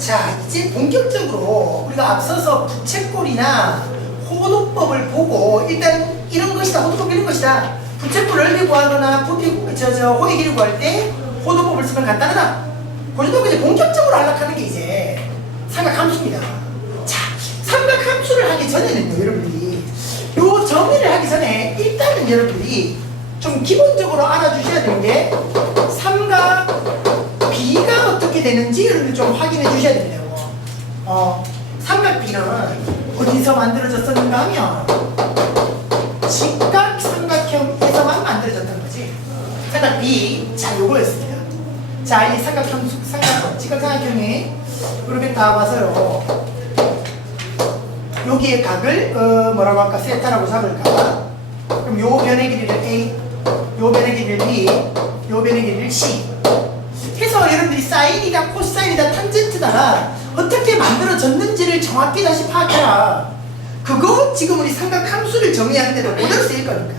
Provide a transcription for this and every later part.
자, 이제 본격적으로 우리가 앞서서 부채꼴이나 호도법을 보고 일단 이런 것이다, 호도법 이런 것이다. 부채꼴 넓이 구하거나 호의 길이 구할 때 호도법을 쓰면 간단하다. 그 정도고 이제 본격적으로 안락하는 게 이제 삼각함수입니다. 자, 삼각함수를 하기 전에는요, 여러분들이 요 정의를 하기 전에 일단은 여러분들이 좀 기본적으로 알아주셔야 되는 게 삼각 B가 어떻게 되는지 여러분들 좀 확인해 주셔야 됩니다. 삼각 B는 어디서 만들어졌었는가 하면 직각 삼각형에서만 만들어졌던 거지. 삼각 B, 자, 요거였습니다. 자, 이 직각 삼각형이 이렇게 다 와서요. 여기에 각을 뭐라고 할까? 세타라고 잡을까? 그럼 요 변의 길이를 A, 요 변의 길이를 B, 요 변의 길이를 C. 해서 여러분들이 사인이다, 코사인이다, 탄젠트다 어떻게 만들어졌는지를 정확히 다시 파악해라. 그거 지금 우리 삼각함수를 정의하는데도 그대로 쓰일 거니까.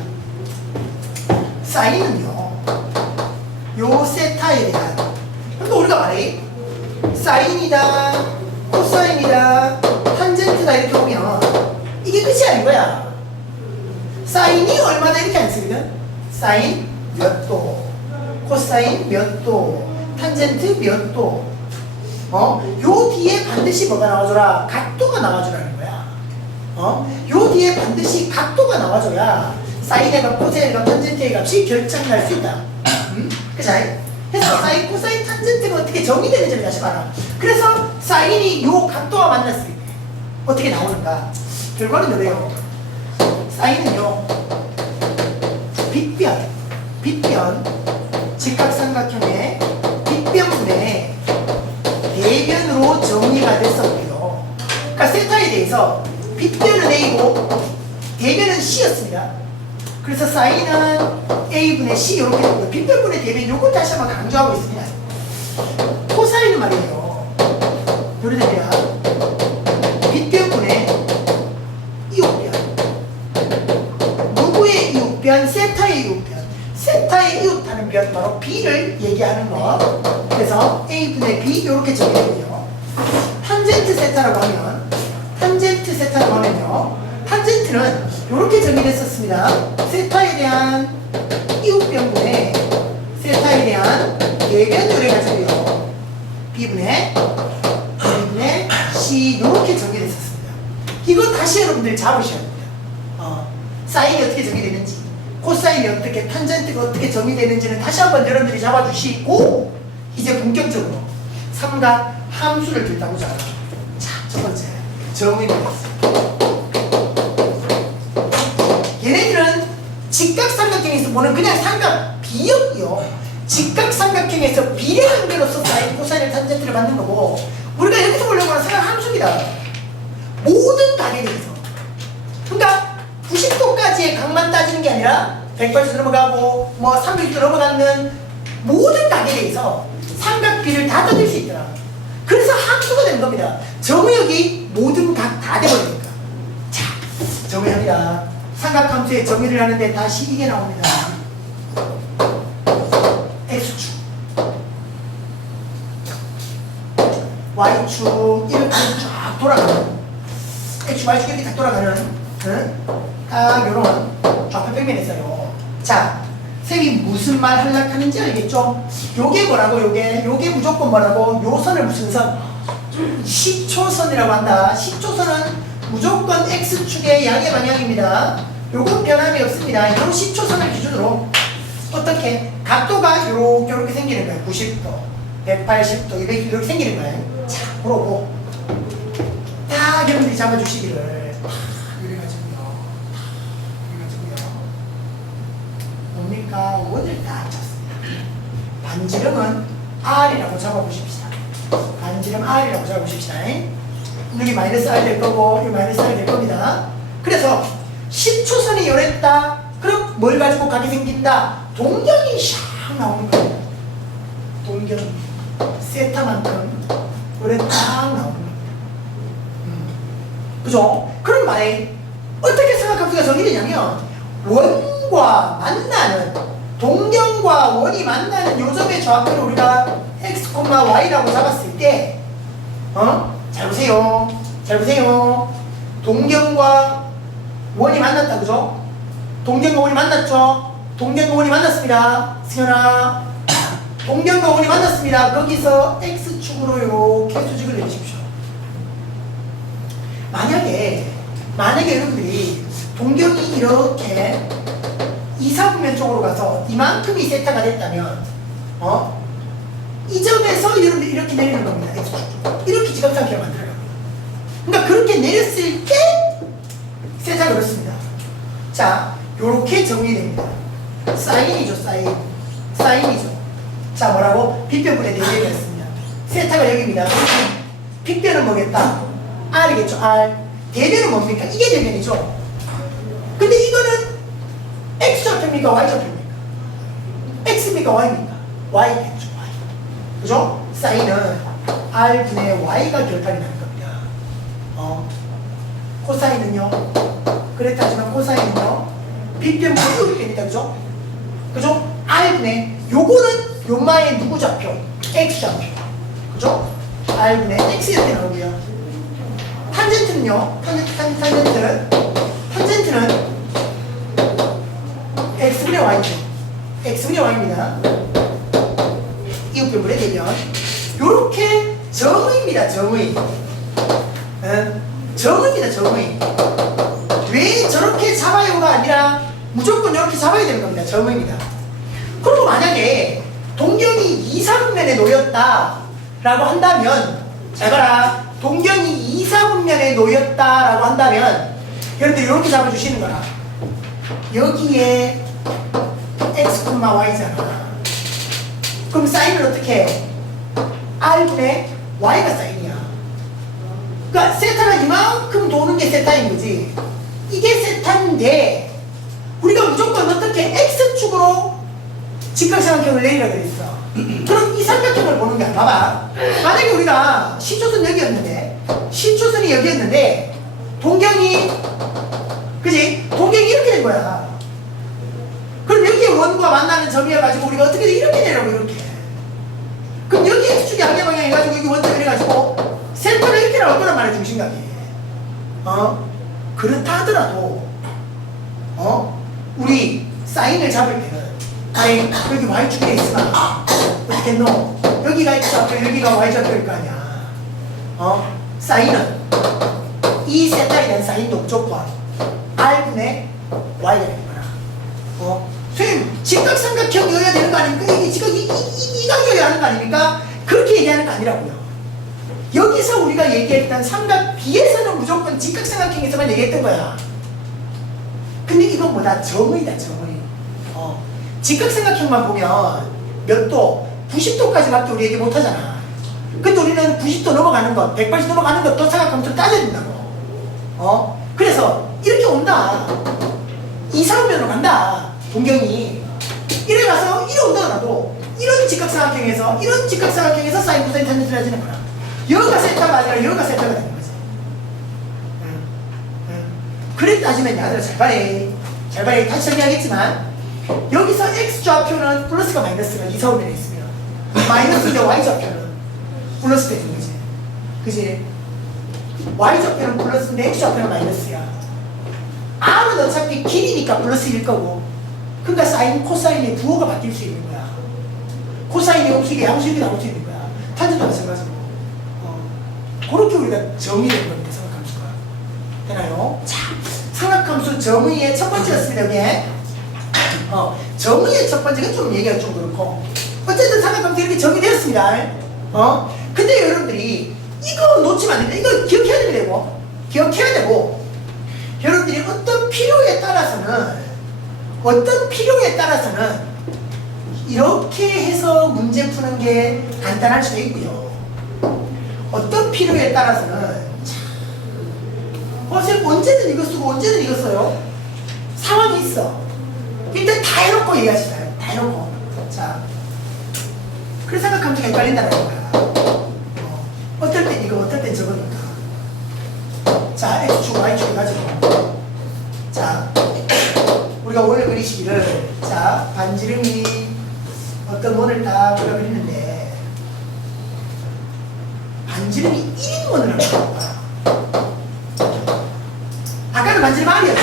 사인은요, 요 세타에 대한, 그럼 우리가 말해 사인이다, 코사인이다, 탄젠트다 이렇게 보면 이게 끝이 아닌 거야. 사인이 얼마다 이렇게 안 쓰거든. 사인 몇 도, 코사인 몇 도, 탄젠트 몇 도. 요 뒤에 반드시 뭐가 나와줘라? 각도가 나와주라는 거야. 요 뒤에 반드시 각도가 나와줘야 사인의 값, 코사인의 값, 탄젠트의 값이 결정날 수 있다. 그치? 그래서 사인, 코사인, 탄젠트가 어떻게 정의되는지를 다시 봐라. 그래서 사인이 요 각도와 만났을 때 어떻게 나오는가? 결과는 이래요. 사인은요, 빗변, 직각삼각형의 빗변분의 대변으로 정의가 됐었고요. 그러니까 세타에 대해서 빗변은 A고 대변은 C였습니다. 그래서 사인은 A분의 C 이렇게 되고요. 빗변분의 대변 요걸 다시 한번 강조하고 있습니다. 코사인은 말이에요. 요리 됩니다. 빗변분의 이웃변. 누구의 이웃변? 세타의 이웃변. 세타의 이웃하는 변 바로 B를 얘기하는 거. 그래서 A분의 B 이렇게 정의되고요. 탄젠트 세타라고 하면요, 탄젠트는 이렇게 정의됐었습니다. 세타에 대한 이웃변분의 세타에 대한 대변율을 가지고요. B분의 C 이렇게 정의됐었습니다. 이거 다시 여러분들 잡으셔야 됩니다. 사인이 어떻게 정의되는지, 코사인이 어떻게, 탄젠트가 어떻게 정의되는지는 다시 한번 여러분들이 잡아주시고 이제 본격적으로 삼각 함수를 들다고자 하라. 자, 첫 번째 정의입니다. 얘네들은 직각삼각형에서 보는 그냥 삼각 B였고요. 직각삼각형에서 비례관계로서 사인, 코사인을, 탄젠트를 받는 거고, 우리가 여기서 보려고 하는 삼각 함수입니다. 모든 각에 대해서. 그러니까 90도까지의 각만 따지는 게 아니라 180도 넘어가고 뭐 360도 넘어가는 모든 각에 대해서 삼각 B를 다 따질 수 있더라. 그래서 함수가 되는 겁니다. 정의역이 모든 각 다 되버리니까. 자, 정의합니다. 삼각함수의 정의를 하는데 다시 이게 나옵니다. X축, Y축 이렇게 쫙 돌아가는, X, Y축 이렇게 딱 돌아가는, 딱 요런 좌표평면에서요. 자, 쌤이 무슨 말 하려고 하는지 알겠죠? 요게 뭐라고, 요게 무조건 뭐라고, 요 선을 무슨 선? 시초선이라고 한다. 시초선은 무조건 X축의 양의 방향입니다. 요건 변함이 없습니다. 요 시초선을 기준으로 어떻게 각도가 요렇게 생기는 거예요. 90도, 180도, 200도 이렇게 생기는 거예요. 자, 물어보고 다 여러분들이 잡아주시기를. 이래가지고요. 뭡니까? 원을 다 쳤습니다. 반지름은 R이라고 잡아보십시다. 반지름 R이라고 잡아보십시다. 여기 마이너스 R 될 거고, 여기 마이너스 R 될 겁니다. 그래서 10초선이 요랬다. 그럼 뭘 가지고 각이 생긴다? 동경이 샥 나오는 거예요. 동경. 세타만큼 요래 딱 나오는 겁니다. 그죠? 그런 말에 어떻게 삼각함수가 정의되냐면, 원과 만나는, 동경과 원이 만나는 요점의 좌표를 우리가 x, y라고 잡았을 때 잘 보세요. 잘 보세요. 동경과 원이 만났다, 그죠? 동경과 원이 만났죠? 동경과 원이 만났습니다. 승현아. 동경과 원이 만났습니다. 거기서 X축으로 이렇게 수직을 내주십시오. 만약에 여러분들이 동경이 이렇게 이사분면 쪽으로 가서 이만큼이 세타가 됐다면 이 점에서 여러분들 이렇게 내리는 겁니다. X축. 이렇게 지각상태를 만들어요. 그러니까 그렇게 내렸을 때 세타가 그렇습니다. 자, 요렇게 정리이 됩니다. 사인이죠, 사인이죠. 자, 뭐라고? 빗변분의 대변이 있습니다. 세타가 여기입니다. 빗변은 뭐겠다? R이겠죠, R. 대변은 뭡니까? 이게 대변이죠. 근데 이거는 X좌표입니까? Y좌표입니까? X입니까? Y입니까? Y겠죠, Y. 그죠? 사인은 R분의 Y가 결합이 나는 겁니다. 코사인은요? 그랬다지만 코사인은요? 빗변분의 U변이다, 그죠? 그죠? R분의 요거는 요마의 누구 좌표? X좌표. 그죠? R분의 X 이렇게 나오고요. 탄젠트는요? 탄젠트는 X분의 Y죠. X분의 Y입니다. 이웃변분의 대변. 요렇게 정의입니다. 정의. 정의입니다. 정의. 왜 저렇게 잡아요가 아니라 무조건 이렇게 잡아야 되는 겁니다. 정의입니다. 그리고 만약에 동경이 이사분면에 놓였다라고 한다면, 잘 봐라. 동경이 이사분면에 놓였다라고 한다면 여러분들 이렇게 잡아주시는 거라. 여기에 x, y잖아. 그럼 사인을 어떻게 해? r분의 y가 사인이야. 그러니까 세타가 이만큼 도는 게 세타인 거지. 이게 세타인데 우리가 무조건 어떻게 x축으로 직각삼각형을 내리라 그랬어. 그럼 이 삼각형을 보는 거야. 봐봐. 만약에 우리가 시초선 여기였는데 동경이, 그지? 동경이 이렇게 된 거야. 그럼 여기에 원과 만나는 점이어가지고 우리가 어떻게 돼? 이렇게 내라고, 이렇게. 그럼 여기 X축이 항해방향 해가지고 여기 원점 이래가지고 세타가 이렇게 나올 거란 말이야, 중심각이. 그렇다 하더라도 우리 사인을 잡을 때는 아니 여기 Y축에 있으면 어떻게 했노? 여기가 X좌표, 여기가 Y좌표일 거 아니야. 사인은 이 세타에 대한 사인도 무조건 R분의 Y가 되는 거라. 선생님, 직각삼각형이어야 되는 거 아닙니까? 이게 지금 이각이어야 하는 거 아닙니까? 그렇게 얘기하는 거 아니라고요. 여기서 우리가 얘기했던 삼각 B에서는 무조건 직각삼각형에서만 얘기했던 거야. 근데 이건 뭐다? 정의다, 정의. 직각삼각형만 보면 몇 도? 90도까지밖에 우리 얘기 못하잖아. 근데 우리는 90도 넘어가는 것, 180도 넘어가는 것도 삼각함수로 따져야 된다고. 그래서 이렇게 온다. 이사분면으로 간다. 동경이 이래 가서 이래 온다더라도 이런 직각삼각형에서 사인, 코사인, 탄젠트를 해주는 거야. 여기가 세타가 아니라 여기가 세타가 되는 거지. 그래 따지면 야들아 잘 봐래. 다시 정리하겠지만 여기서 X좌표는 플러스가 마이너스가 이사분면에 있으면 마이너스인데 Y좌표는 플러스 되는 거지. 그지? Y좌표는 플러스인데 X좌표는 마이너스야. R은 어차피 길이니까 플러스일 거고, 그러니까 사인, 코사인의 부호가 바뀔 수 있는 거야. 코사인이 없이게 양수익이 나올 수 있는 거야. 탄젠도 마찬가지고. 그렇게 우리가 정의를 겁니다. 삼각함수가. 되나요? 자, 삼각함수 정의의 첫 번째였습니다. 여기에. 정의의 첫 번째가 좀 얘기가 좀 그렇고, 어쨌든 삼각함수 이렇게 정의되었습니다. 근데 여러분들이 이거 놓치면 안 됩니다. 이거 기억해야 되고, 여러분들이 어떤 필요에 따라서는 이렇게 해서 문제 푸는 게 간단할 수도 있고요. 어떤 필요에 따라서는 선생님 언제든 이거 쓰고 언제든 이거 써요. 상황이 있어. 일단 다 해놓고 얘기하시나요? 다 해놓고. 자, 그래서 삼각함수가 헷갈린다는 거야. 어떨 땐 이거, 어떨 땐 저거니까. 자, X축, Y축 가지고. 자, 우리가 원을 그리시기를, 자, 반지름이 어떤 원을 딱 우리가 그리는데, 반지름이 1인원을 하는 거야. 아까는 반지름 R이었어.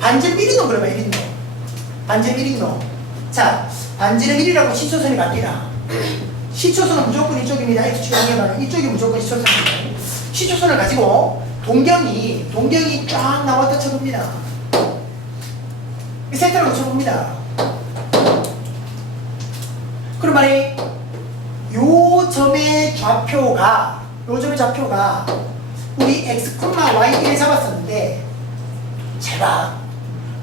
반지름 1인원 그러면 1인원. 반지름 1인원. 자, 반지름 1이라고 시초선이 바뀌라. 시초선은 무조건 이쪽입니다. X축 연결하면 이쪽이 무조건 시초선입니다. 시초선을 가지고 동경이 쫙 나왔다 쳐봅니다. 이 세타라고 쳐봅니다. 그럼 말이 요 점의 좌표가 우리 x, y1을 잡았었는데 제가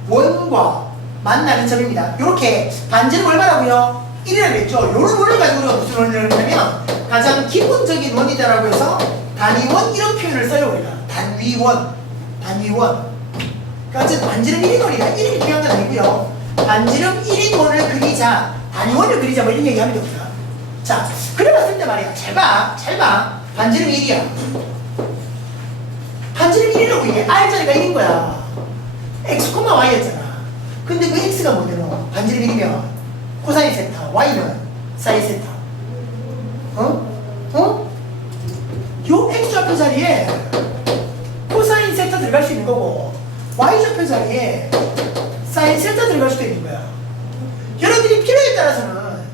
원과 만나는 점입니다. 이렇게 반지름 얼마라고요? 1이라고 했죠. 요런 원을 가지고 우리가 무슨 원을 하냐면 가장 기본적인 원이다라고 해서 단위원 이런 표현을 써요. 우리가 단위원. 그러니까 어쨌든 반지름 1인 원이다. 1인이 중요한 건 아니고요. 반지름 1인 원을 그리자, 단위원을 그리자 뭐 이런 얘기하면 됩니다. 자, 그래봤을 때 말이야. 잘 봐. 반지름 1이야. 반지름 1이라고 이게 R자리가 1인 거야. x, y였잖아. 근데 그 x가 뭐냐면 반지름 1이면 코사인 세타, y는 사인 세타. 요 x좌표 자리에 코사인 세타 들어갈 수 있는 거고 y좌표 자리에 사인 세타 들어갈 수도 있는 거야. 여러분들이 필요에 따라서는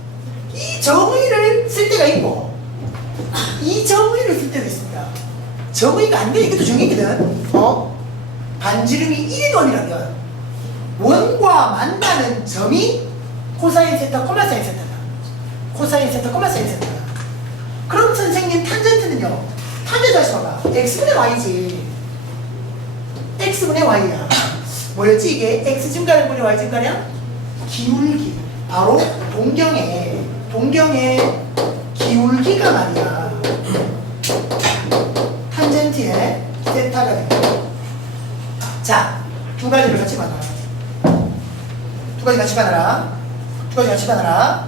이 정의를 쓸 때가 있고 이 정의를 쓸 때도 있습니다. 정의가 안 돼. 이것도 정의거든. 반지름이 1인 원이라면 원과 만나는 점이 코사인 세타, 사인 세타다. 코사인 세타, 사인 세타다. 그럼 선생님 탄젠트는요? 탄젠트 다시 봐봐. x분의 y지. x분의 y야. 뭐였지 이게? x 증가량 분의 y 증가량? 기울기. 바로 동경의 기울기가 말이야. 탄젠트의 세타가 됩니다. 자, 두 가지를 같이 받아라. 두 가지 같이 받아라.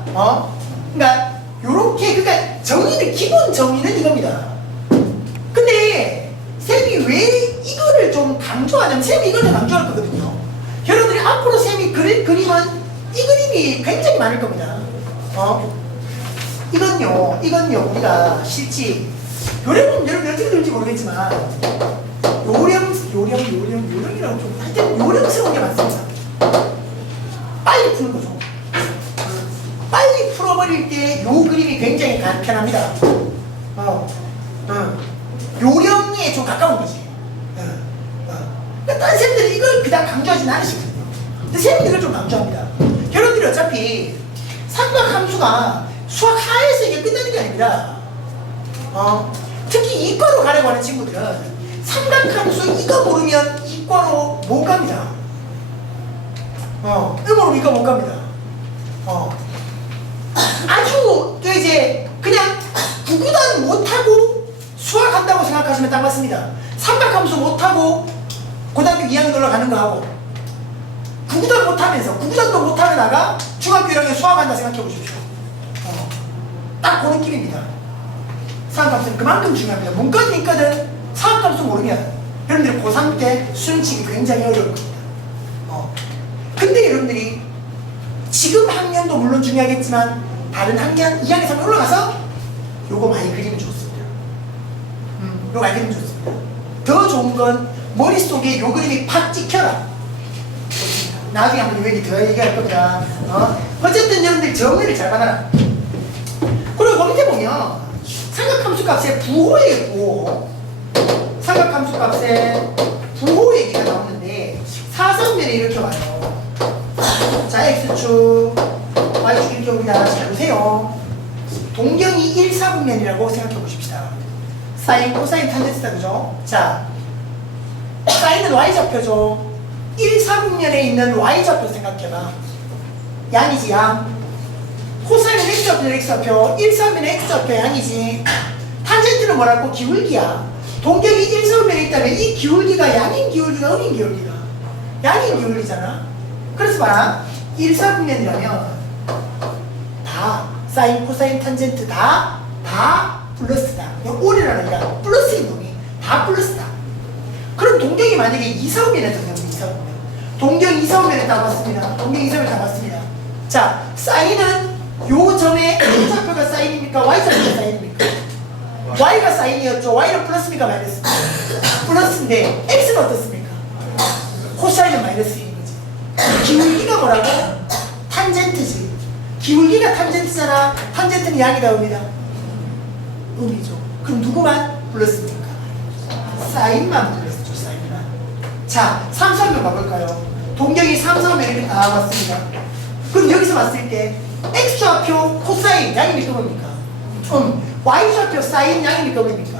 그러니까 요렇게 그러니까 정의는 기본 정의는 이겁니다. 근데 쌤이 왜 이거를 좀 강조하냐면 쌤이 이걸 좀 강조할 거거든요. 여러분들이 앞으로 쌤이 그릴 그림은 이 그림이 굉장히 많을 겁니다. 이건요 우리가 실제 여러분 어떻게 들을지 모르겠지만 요령이라고 좀 하여튼 요령스러운 게 많습니다. 빨리 푸는 거죠. 빨리 풀어버릴 때 요 그림이 굉장히 간편합니다. 요령에 좀 가까운 거지. 그러니까 딴 쌤들이 이걸 그냥 강조하진 않으시거든요. 근데 쌤이 이걸 좀 강조합니다. 여러분들이 어차피 삼각함수가 수학 하에서 이게 끝나는 게 아닙니다. 특히 이과로 가려고 하는 친구들은 삼각함수 이거 모르면 이과로 못 갑니다. 모르면 이과 못 갑니다. 아주 이제 그냥 구구단 못하고 수학한다고 생각하시면 딱 맞습니다. 삼각함수 못하고 고등학교 2학년 올라가는 거 하고 구구단 못하면서 구구단도 못하는 아가 중학교 1학년 수학한다 생각해 보십시오. 딱 그 느낌입니다. 삼각함수는 그만큼 중요합니다. 문과는 있거든. 삼각함수 모르면 여러분들이 고3 때 수능치기 굉장히 어려울 겁니다. 근데 여러분들이 지금 학년도 물론 중요하겠지만 다른 학년 2학년 3학년 올라가서 요거 많이 그리면 좋습니다. 요거 많이 그리면 좋습니다. 더 좋은 건 머릿속에 요 그림이 팍 찍혀라. 좋습니다. 나중에 한번 요 얘기 더 얘기할 겁니다. 어쨌든 여러분들 정의를 잘 받아라. 그리고 거기 밑에 보면 삼각함수 값의 부호의 부호, 삼각함수 값의 부호 얘기가 나오는데 사선면에 이렇게 와요. 자, x축, y축 이렇게 옵니다. 잘 보세요. 동경이 1, 4분면이라고 생각해 보십시다. 사인, 코사인, 탄젠트다, 그죠? 자, 사인은 y좌표죠. 1, 4분면에 있는 y좌표 생각해봐. 양이지, 양. 코사인은 x좌표, x좌표. 1, 4분면에 x좌표 양이지. 탄젠트는 뭐라고? 기울기야. 동경이 1, 4분면에 있다면 이 기울기가 양인 기울기가, 음인 기울기가. 양인 기울기잖아. 그래서 봐라. 1, 4분면이라면 다 사인, 코사인, 탄젠트 다 플러스다. 올이라는 게 플러스인 놈이 다 플러스다. 그럼 동경이 만약에 2, 4분면에 들어가면 2, 4분면 동경 2, 4분면에 다 봤습니다. 동경 2, 4분면에 다 봤습니다. 자, 사인은 요 점의 x좌표가 사인입니까? y좌표가 사인입니까? y가 사인이었죠. y는 플러스입니까 마이너스입니까? 플러스인데 x는 어떻습니까? 코사인은 마이너스인 거지. 기울기가 뭐라고? 탄젠트지. 기울기가 탄젠트잖아. 탄젠트는 양이다 음이다? 음이죠. 그럼 누구만 플러스입니까? 사인만 플러스죠. 사인만. 자 3, 3면 봐볼까요? 동경이 3, 3면 이렇게 다 왔습니다. 그럼 여기서 봤을 때 x좌표 코사인 양입니까 뭡니까? y좌표 사인 양입니까 뭡니까?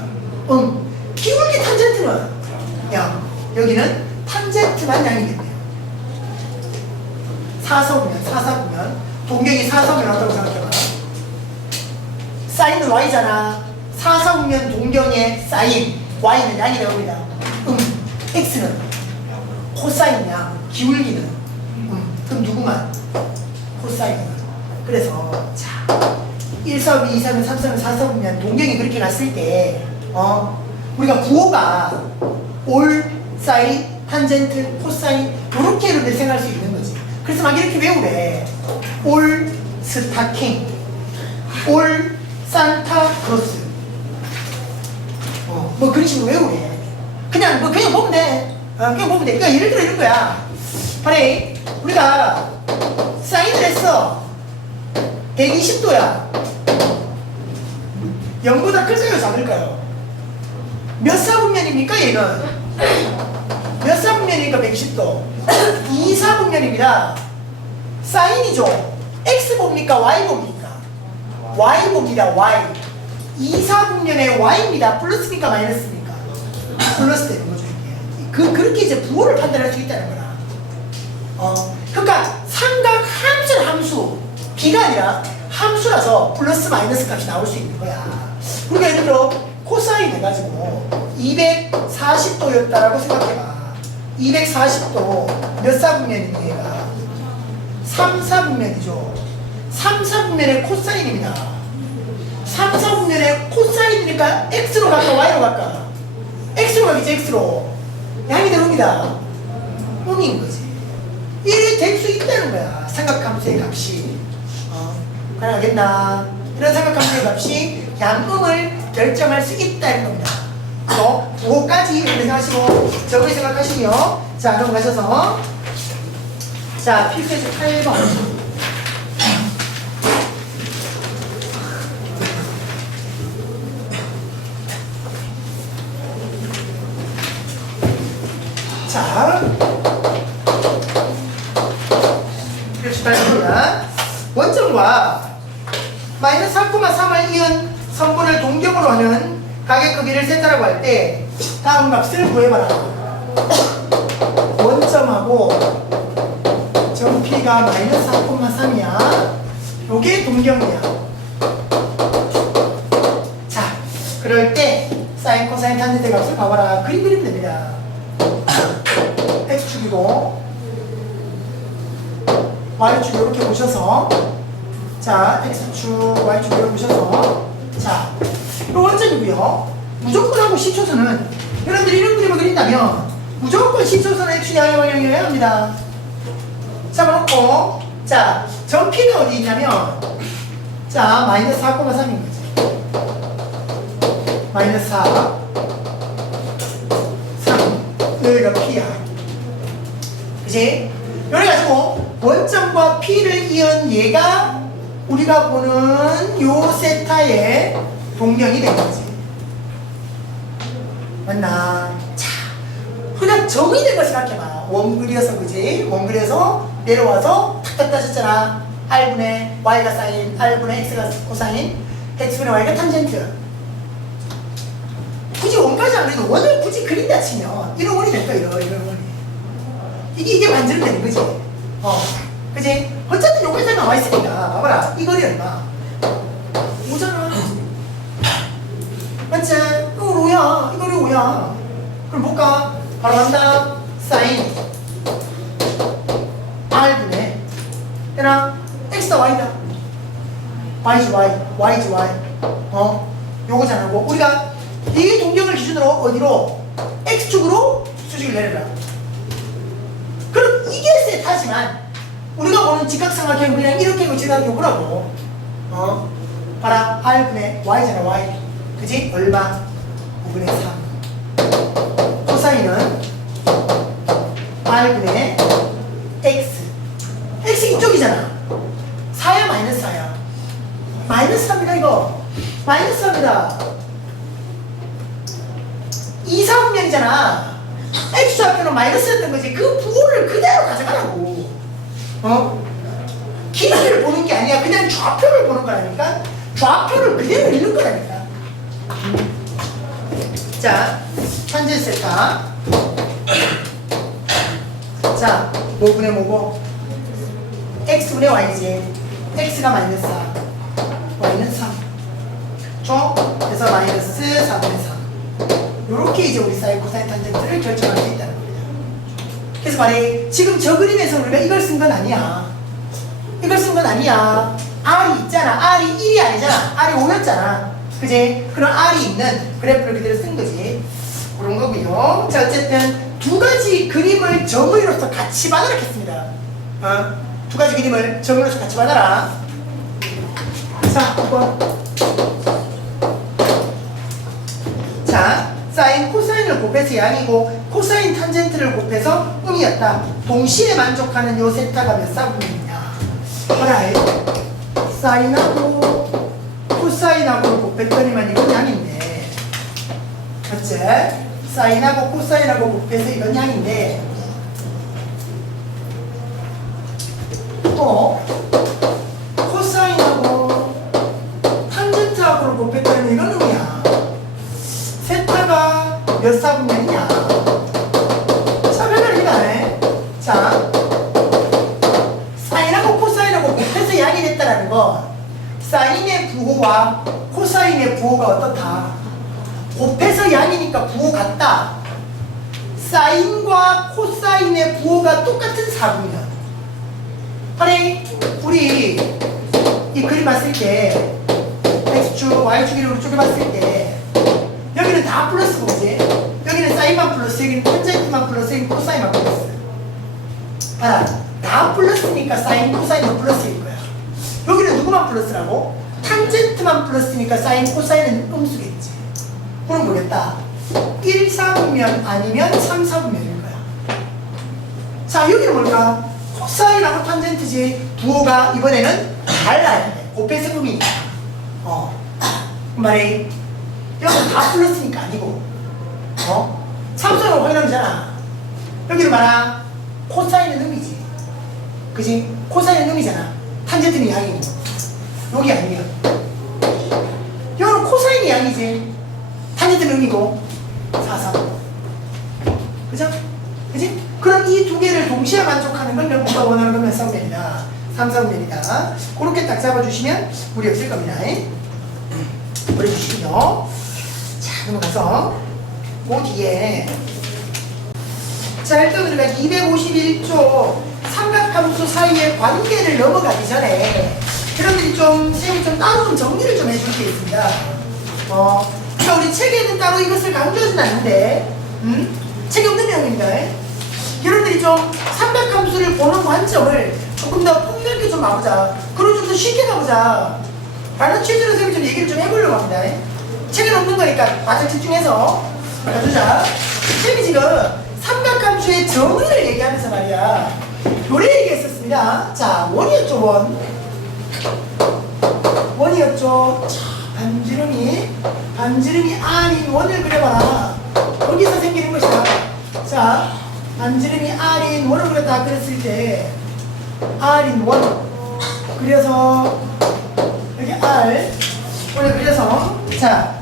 기울기 탄젠트는 양. 여기는 탄젠트만 양이겠네요. 4사보면 동경이 4사보면 어떻다고 생각해봐. 사인은 y잖아. 4사보면 동경의 사인 y는 양이라고 합니다. x는 코사인 양, 기울기는 그럼 누구만? 코사인만. 그래서 자 1, 4, 2, 3, 3, 4, 4, 4보면 동경이 그렇게 갔을 때 우리가 구호가 올, 사인, 탄젠트, 코사인 이렇게 이렇게 생각할 수 있는 거지. 그래서 막 이렇게 외우래. 올 스타킹, 올 산타 크로스 뭐 그런 식으로 외우래. 그냥 보면 돼. 그냥 보면 돼. 그러니까 예를 들어 이런 거야. 봐래. 우리가 사인을 했어. 120도야. 0보다 클까요 작을까요? 몇 사분면입니까 얘는? 몇 사분면이니까 120도 2사분면입니다. 사인이죠. X 봅니까 Y 봅니까? Y 봅니다. Y 2사분면의 Y입니다. 플러스입니까 마이너스입니까? 플러스 되는 거죠. 이게 그렇게 이제 부호를 판단할 수 있다는 거라. 그러니까 삼각 함수는 함수 B가 아니라 함수라서 플러스 마이너스 값이 나올 수 있는 거야. 우리가 예를 들어 코사인 해가지고 240도였다라고 생각해봐. 240도 몇 사분면이니 얘가? 3사분면이죠. 3사분면의 코사인입니다. 3사분면의 코사인이니까 x로 갈까 y로 갈까? x로 가겠지. x로 양이 되옵니다. 음인 거지. 이래 될 수 있다는 거야. 삼각함수의 값이 가능하겠나? 이런 삼각함수의 값이 양음을 결정할 수 있다는 겁니다. 그거까지 생각하시고 저거 생각하시고요. 자 넘어가셔서 자 필수에서 8번 자 필수 8번입니다. 원점과 마이너스 4,3을 이은 선분을 동경으로 하는 가격 크기를 세타라고 할 때 다음 값을 구해봐라. 원점하고 점P가 마이너스 4,3이야. 요게 동경이야. 자, 그럴 때 사인, 코사인, 탄젠트 값을 봐봐라. 그림 그리면 됩니다. X축이고 Y축 이렇게 보셔서 자, X축, Y축 이렇게 보셔서 자, 요 원점이고요. 무조건 하고 시초선은 여러분들이 이런 그림을 그린다면 무조건 시초선은 X축 양형이어야 합니다. 잡아놓고 자, 점P가 어디 있냐면 자, 마이너스 4,3인 거지. 마이너스 4 3 여기가 P야. 그치? 그래가지고 원점과 P를 이은 얘가 우리가 보는 요 세타의 동경이 된 거지. 맞나? 자, 그냥 정의된 걸 생각해봐. 원 그려서 그지? 원 그려서 내려와서 탁탁 따졌잖아. R분의 Y가 사인, R분의 X가 코사인, X분의 Y가 탄젠트. 굳이 원까지 안 그래도 원을 굳이 그린다 치면 이런 원이 될까? 이런 원이. 이게 반지름 되는 거지. 그지? 어쨌든 여기까지 나와 있으니까 봐봐라. 이 거리 얼마? 5잖아. 맞지? 이거 5야. 이 거리 5야. 그럼 볼까? 바로 간다. 사인 R분의 되나? X다 Y다. Y지 Y, Y지 Y. 요거잖아. 우리가 이 동경을 기준으로 어디로? X축으로 수직을 내려라. 그럼 이게 세타지만 우리가 보는 직각삼각형은 그냥 이렇게 지나는 거라고. 봐라. R분의 Y잖아 Y. 그지? 얼마? 5분의 3. 코사인은 R분의 X. X 이쪽이잖아. 4야 마이너스 4야? 마이너스 3이다 이거. 마이너스 3이다. 2, 4분면이잖아. X 좌표는 마이너스였던 거지. 그 부호를 그대로 가져가라고. 길이를 보는 게 아니야. 그냥 좌표를 보는 거라니까. 좌표를 그대로 읽는 거라니까. 자, 탄젠 세타. 자, 뭐분의 뭐고? x분의 y지. x가 마이너스 4, y는 3. 죠? 그래서 마이너스 4분의 3. 요렇게 이제 우리 사인, 코사인, 탄젠트를 결정할 수 있다는 겁니다. 그래서 말해, 지금 저 그림에서 우리가 이걸 쓴 건 아니야. 이걸 쓴 건 아니야. R이 있잖아. R이 1이 아니잖아. R이 5였잖아. 그지? 그럼 R이 있는 그래프를 그대로 쓴 거지. 그런 거고요. 자, 어쨌든 두 가지 그림을 정의로서 같이 받아라 했습니다. 두 가지 그림을 정의로서 같이 받아라. 자, 한번. 자, 사인 코사인을 곱해서 양이고 코사인 탄젠트를 곱해서 음이었다. 동시에 만족하는 요 세타가 몇 사분면이냐. 봐라. 사인하고 코사인하고를 곱했더니만 이건 양인데, 맞지? 사인하고 코사인하고 곱해서 이건 양인데, 또 코사인하고 탄젠트하고를 곱했더니 이건 음이야. 세타가 몇 사분면이냐. 자, 별거리네. 자, 사인하고 코사인하고 곱해서 양이 됐다라는 건 사인의 부호와 코사인의 부호가 어떻다? 곱해서 양이니까 부호 같다. 사인과 코사인의 부호가 똑같은 사분면. 아니, 우리 이 그림 봤을 때 x축, y축으로 쪼개봤을 때 여기는 다 플러스고, 그지? 여기는 사인만 플러스, 여기는 탄젠트만 플러스, 여기는 코사인만 플러스. 봐라, 다 플러스니까 사인, 코사인은 플러스일 거야. 여기는 누구만 플러스라고? 탄젠트만 플러스니까 사인, 코사인은 음수겠지. 그럼 모르겠다. 1, 4분면 아니면 3, 4분면일 거야. 자, 여기는 뭘까? 코사인하고 탄젠트지. 부호가 이번에는 달라야 돼. 곱해서 음이니까. 그 말이 여기는 다 플러스니까 아니고, 삼성으로 확인하잖아. 여기는 봐라. 코사인은 음이지. 그지? 코사인은 음이잖아. 탄젠트는 양이고. 여기 아니야. 여기는 코사인이 양이지. 탄젠트는 음이고. 4, 3. 그죠? 그지? 그럼 이 두 개를 동시에 만족하는 건 우리가 원하는 건 몇 사분면이다? 3, 4분면이다. 그렇게 딱 잡아주시면 무리 없을 겁니다. 버려주시고요. 자, 넘어가서 그 뒤에, 자, 일단 우리가 251조 삼각함수 사이의 관계를 넘어가기 전에 여러분들이 선생님이 좀 따로 좀 정리를 좀 해줄 게 있습니다. 그러니까 우리 책에는 따로 이것을 강조하진 않는데, 책이 없는 내용입니다. 여러분들이 좀 삼각함수를 보는 관점을 조금 더 폭넓게 좀 가보자. 그리고 좀 더 쉽게 가보자. 라는 취지로 선생님이 좀 얘기를 좀 해보려고 합니다. 책에는 없는 거니까 바짝 집중해서 가주자. 선생님이 지금 삼각함수의 정의를 얘기하면서 말이야, 요래 얘기했었습니다. 자, 원이었죠, 원. 원이었죠. 자, 반지름이 R인 원을 그려봐라. 여기서 생기는 것이다. 자, 반지름이 R인 원을 그렸다. 그랬을 때 R인 원 그려서 여기 R 원을 그려서, 자,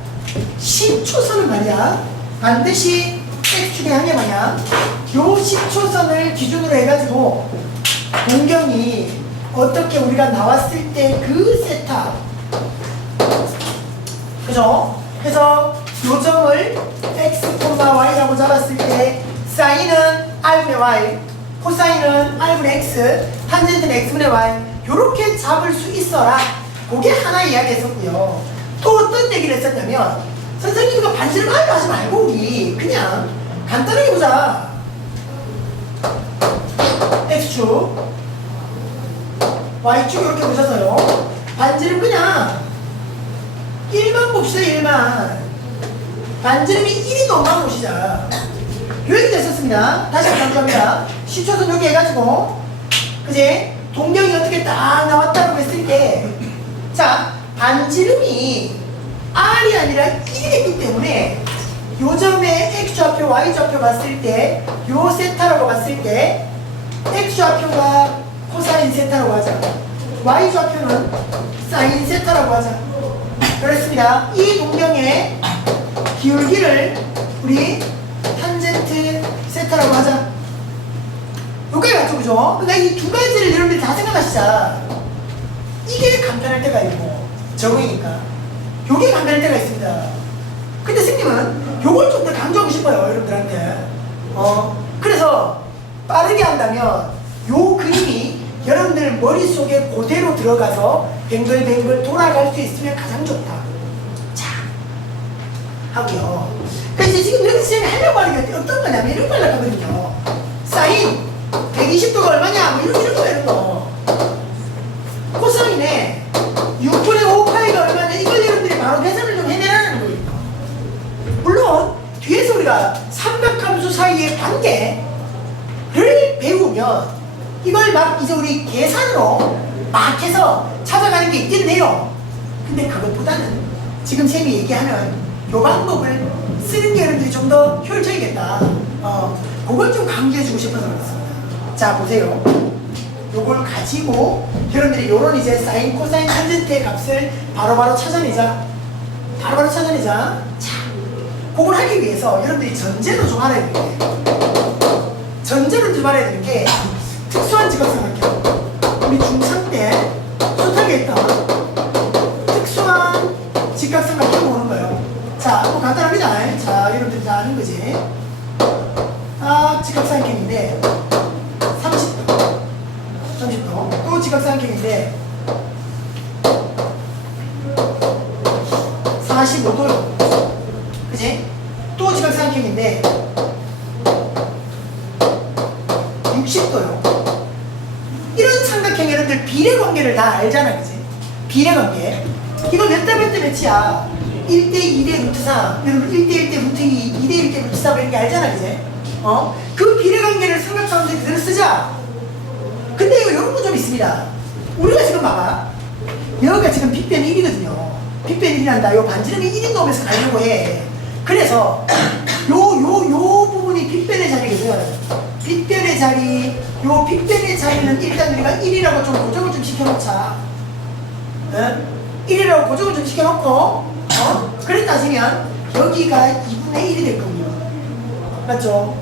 10초선은 말이야 반드시 X축의 항의 방향, 요 10초선을 기준으로 해가지고 공경이 어떻게 우리가 나왔을 때 그 세타, 그죠? 그래서 요 점을 x, y라고 잡았을 때 사인은 r분의 y, 코사인은 r분의 x, 탄젠트는 x분의 y, 요렇게 잡을 수 있어라. 그게 하나 이야기했었고요. 또 어떤 얘기를 했었냐면, 선생님 이거 반지름 r로 하지 말고 우리 그냥 간단하게 보자. x축, y축 이렇게 보셔서요, 반지름 그냥 1만 봅시다. 1만 그러면 반지름이 1이 넘어간 곳이자. 요 얘기 됐었습니다. 다시 한번 강조합니다. 시초선 여기 해가지고, 그지? 동경이 어떻게 딱 나왔다고 했을 때, 자, 반지름이 R이 아니라 1이 됐기 때문에, 요 점에 X좌표, Y좌표 봤을 때, 요 세타라고 봤을 때, X좌표가 코사인 세타라고 하자. Y좌표는 사인 세타라고 하자. 그렇습니다. 이 동경의 기울기를 우리 탄젠트 세타라고 하자. 여기까지 맞죠, 그죠? 그러니까 이 두 가지를 여러분들이 다 생각하시자. 이게 간단할 때가 있고, 적응이니까. 요게 간단할 때가 있습니다. 근데 스님은 요걸 좀 더 강조하고 싶어요, 여러분들한테. 그래서 빠르게 한다면 요 그림이 여러분들 머릿속에 그대로 들어가서 뱅글뱅글 돌아갈 수 있으면 가장 좋다. 자, 하고요. 그러니까 이제 지금 여기서 제가 하려고 하는 게 어떤 거냐면 이런 걸 하려고 하거든요. 사인 120도가 얼마냐? 뭐 이런 거 이런 거. 코사인에 6분의 5파이가 얼마냐? 이걸 여러분들이 바로 계산을 좀 해내라는 거예요. 물론 뒤에서 우리가 삼각함수 사이의 관계를 배우면 이걸 막 이제 우리 계산으로 막 해서 찾아가는 게 있긴 해요. 근데 그것보다는 지금 쌤이 얘기하는 요 방법을 쓰는 게 여러분들이 좀 더 효율적이겠다. 그걸 좀 강조해주고 싶어서 그렇습니다. 자, 보세요. 요걸 가지고 여러분들이 요런 이제 사인, 코사인, 탄젠트의 값을 바로바로 찾아내자. 바로바로 찾아내자. 자, 그걸 하기 위해서 여러분들이 전제도 좀 알아야 돼요. 전제로 좀 알아야 되는 게 특수한 직각삼각형. 우리 중3 때 수학에 했던 특수한 직각삼각형 오는 거예요. 자, 뭐 간단합니다. 자, 여러분들 다 아는 거지. 직각삼각형인데 30도. 30도. 또 직각삼각형인데 45도요. 그지? 또 직각삼각형인데 60도요. 이런 삼각형 여러분들 비례관계를 다 알잖아, 그지? 비례관계. 이거 몇 대 몇 대 몇이야? 1대 2대 루트 4. 여러분 1대 1대 루트 2, 2대 1대 루트 4 이렇게 알잖아, 그지? 그 비례관계를 삼각형들 그대로 쓰자. 근데 이거 이런 거 좀 있습니다. 우리가 지금 봐봐. 여기가 지금 빗변 1이거든요. 빗변 1이란다. 요 반지름이 1인 놈에서 가려고 해. 그래서 요 부분이 빗변의 자리거든. 빗변의 자리, 요 빗변의 자리는 일단 우리가 1이라고 좀 고정을 좀 시켜놓자. 네? 1이라고 고정을 좀 시켜놓고, 그래 따지면 여기가 2분의 1이 될 거고요. 맞죠?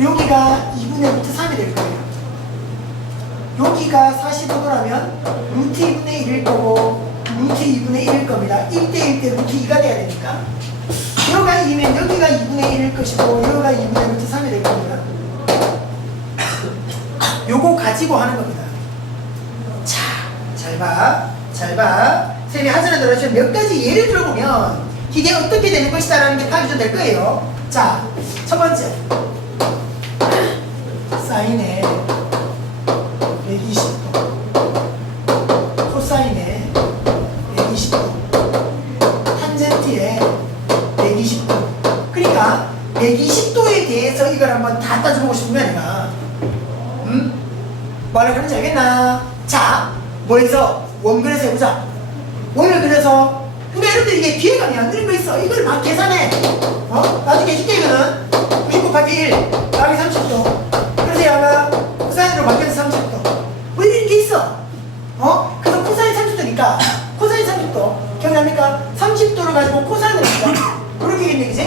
여기가 2분의 루트 3이 될 거예요. 여기가 45도라면 루트 2분의 1일 거고, 루트 2분의 1일 겁니다. 1대 1대 루트 2가 돼야 되니까. 여기가 1이면 여기가 2분의 1일 것이고, 여기가 2분의 루트 3이 될 겁니다. 요거 가지고 하는 겁니다. 자, 잘 봐. 잘 봐. 쌤이 하자는 대로 몇 가지 예를 들어보면 이게 어떻게 되는 것이다 라는 게 파악이 좀 될 거예요. 자, 첫 번째. 사인에 120도. 코사인에 120도. 탄젠트에 120도. 그러니까 120도에 대해서 이걸 한번 다 따져보고 싶으면 내가 뭐를 하는지 알겠나? 자, 뭐해서 원그려서 해보자. 원을 그려서, 그러니까 여러분들 이게 뒤에 가면 이런 거 있어. 이걸 막 계산해. 나중에 해줄게. 이거는 90 곱하기 1 더하기 30도. 그래서 얘가 코사인으로 바뀌어서 30도. 뭐 이런 게 있어. 그래서 코사인 30도니까 코사인 30도 기억납니까? 30도를 가지고 코사인을 합니다. 그렇게 되겠네, 그지?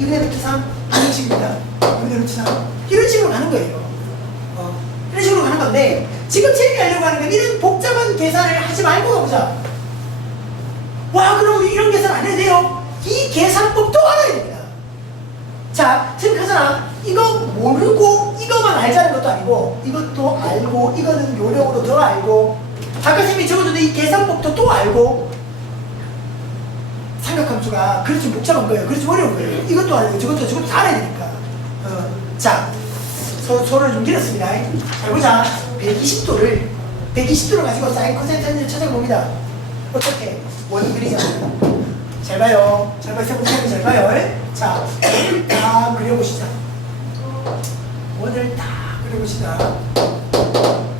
2분의 루트 3 이런 식입니다. 2분의 루트 3 이런 식으로 가는 거예요. 이런 식으로 가는 건데, 지금 재미하려고 하는 건 이런 복잡한 계산을 하지 말고 가보자. 와, 그럼 이런 계산 안 해도 돼요? 이 계산법도 알아야 됩니다. 자, 지금 하잖아. 이거 모르고 이거만 알자는 것도 아니고, 이것도 알고, 이거는 요령으로 더 알고, 아까 쌤이 적어준 이 계산법도 또 알고, 삼각함수가 그렇게 좀 복잡한 거예요. 그렇게 좀 어려운 거예요. 이것도 알고, 저것도 다 알아야 되니까. 자, 손을 좀 길었습니다. 잘 보자. 120도를 가지고 사인 코사인 탄젠트를 찾아봅니다. 어떻게? 원 그리자. 잘 봐요. 잘 봐요. 세분이 잘 봐요. 자, 다 그려보시자. 원을 다 그려보시자.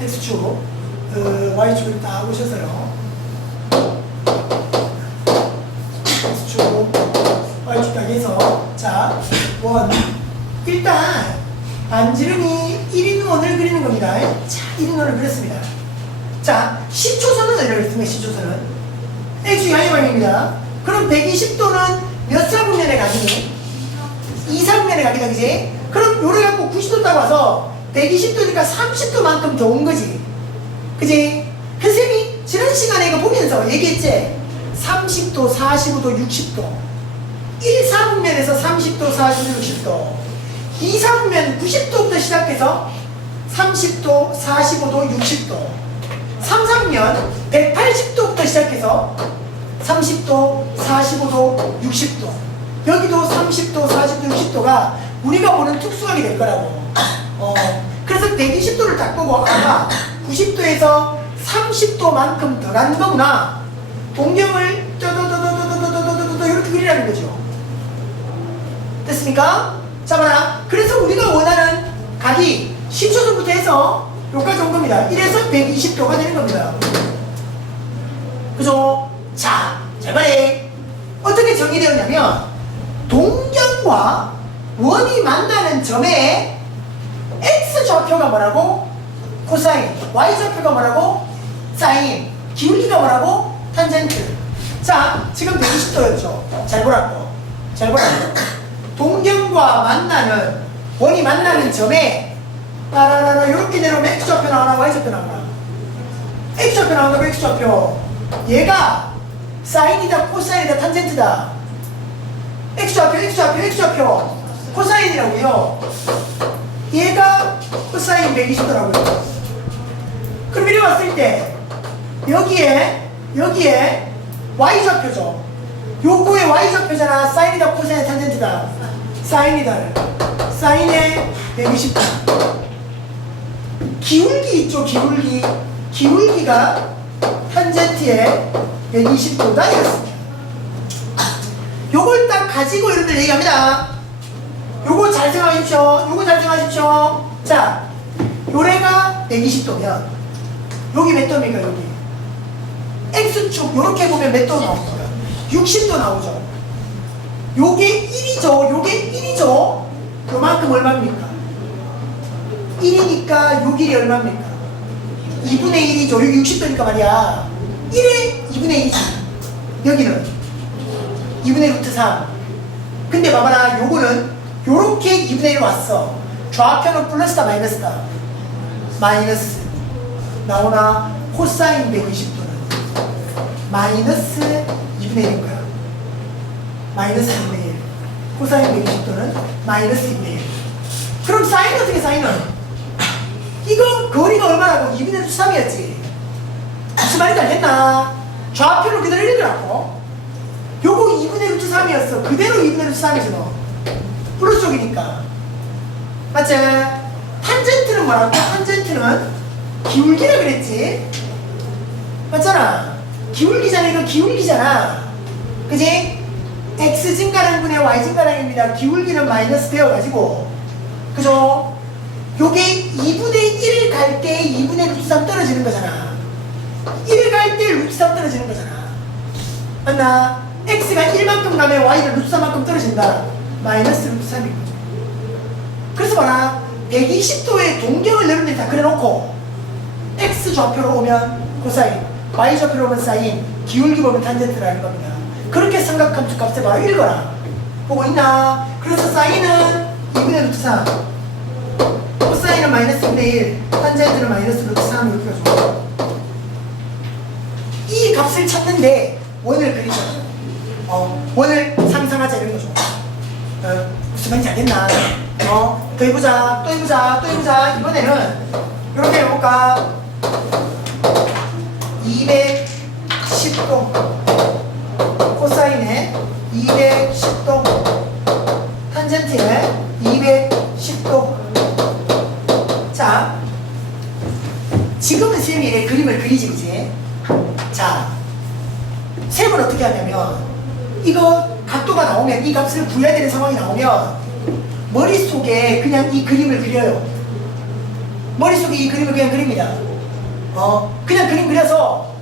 X축, Y축을 다 보셔서요. X축, Y축 딱 해서. 자, 원. 일단, 반지름이 1인 원을 그리는 겁니다. 자, 1인 원을 그렸습니다. 자, 시초선은 어디를 그렸습니까? 시초선은 X축이 한일방입니다. 그럼 120도는 몇 사분면에 가지니? 2사분면에 가기다, 그지? 그럼 요래 갖고 90도 딱 와서 120도니까 30도만큼 더 온 거지. 그지? 선생님이 지난 시간에 이거 보면서 얘기했지? 30도, 45도, 60도. 1사분면에서 30도, 40도, 60도. 2사분면 90도부터 시작해서 30도, 45도, 60도. 3사분면 180도부터 시작해서 30도, 45도, 60도. 여기도 30도, 40도, 60도가 우리가 보는 특수각이 될 거라고. 그래서 120도를 딱 보고 아마 90도에서 30도만큼 더 간 거구나. 동경을 이렇게 그리라는 거죠. 됐습니까? 자, 봐라. 그래서 우리가 원하는 각이 10초선부터 해서 여기까지 온 겁니다. 이래서 120도가 되는 겁니다. 그죠? 자, 잘 봐래. 어떻게 정의되었냐면 동경과 원이 만나는 점에 X좌표가 뭐라고? 코사인. Y좌표가 뭐라고? 사인. 기울기가 뭐라고? 탄젠트. 자, 지금 120도였죠. 잘 보라고. 잘 보라고. 동경과 만나는 원이 만나는 점에 라라라라 이렇게 내려오면 X좌표 나오나 Y좌표 나오나? X좌표 나온다고 X좌표. 얘가 사인이다 코사인이다 탄젠트다. X좌표 X좌표 X좌표 코사인이라고요. 얘가 코사인 120도라고요. 그럼 이리 왔을 때 여기에 Y좌표죠. 요거의 Y좌표잖아. 사인이다 코사인 탄젠트다. 사인이다. 사인의 120도. 기울기 있죠. 기울기. 기울기가 탄젠트의 120도다 이렇습니다. 요걸 딱 가지고 여러분들 얘기합니다. 요거 잘 생각하십시오. 요거 잘 생각하십시오. 자, 요래가 120도면 여기 몇 도입니까? 여기 X축 요렇게 보면 몇 도 나옵니까? 60도 나오죠. 요게 1이죠. 요게 1이죠. 요만큼 얼마입니까? 1이니까 요 길이 얼마입니까? 2분의 1이죠. 여기 60도니까 말이야. 1에 2분의 1이지. 여기는 2분의 루트 3. 근데 봐봐라. 요거는 요렇게 2분의 1 왔어. 좌표는 플러스다 마이너스다? 마이너스. 나오나? 코사인 120도는 마이너스 2분의 1인 거야. 마이너스 2분의 1. 코사인 120도는 마이너스 2분의 1. 그럼 사인 어떻게 사인은? 이거 거리가 얼마라고? 2분의 루트 3이었지. 무슨 말인지 알겠나? 좌표를 그대로 읽으라고. 요거 2분의 루트 3이었어. 그대로 2분의 루트 3이지 너. 플러스 쪽이니까. 맞지? 탄젠트는 뭐라고? 탄젠트는 기울기라 그랬지? 맞잖아. 기울기잖아. 이거 기울기잖아. 그지? X 증가량분의 Y 증가량입니다. 기울기는 마이너스 되어가지고. 그죠? 요게 2분의 1 갈 때 2분의 루트 3 떨어지는 거잖아. 1 갈 때 루트 3 떨어지는 거잖아. 맞나? X가 1만큼 가면 Y는 루트 3만큼 떨어진다. 마이너스 루트 3인 거죠. 그래서 봐라. 120도의 동경을 여러분들이 다 그려놓고 X 좌표로 오면 코사인, Y 좌표로 오면 사인, 기울기 보면 탄젠트라는 겁니다. 그렇게 삼각함수 값에 바로 읽어라. 보고 있나? 그래서 사인은 2분의 루트 3, 코사인은 마이너스 2분의 1, 탄젠트는 마이너스 루트 3 이렇게 가지고 이 값을 찾는데 원을 그리죠. 원을 상상하자 이런 거죠. 무슨 말인지 알겠나? 또 해보자, 또 해보자, 또 해보자. 이번에는 이렇게 해볼까? 210도 코사인에 210도 탄젠트에 210도. 자, 지금은 쌤이 그림을 그리지, 그지? 자, 쌤은 어떻게 하냐면 이거 각도가 나오면 이 값을 구해야 되는 상황이 나오면 머릿속에 그냥 이 그림을 그려요. 머릿속에 이 그림을 그냥 그립니다. 그냥 그림 그려서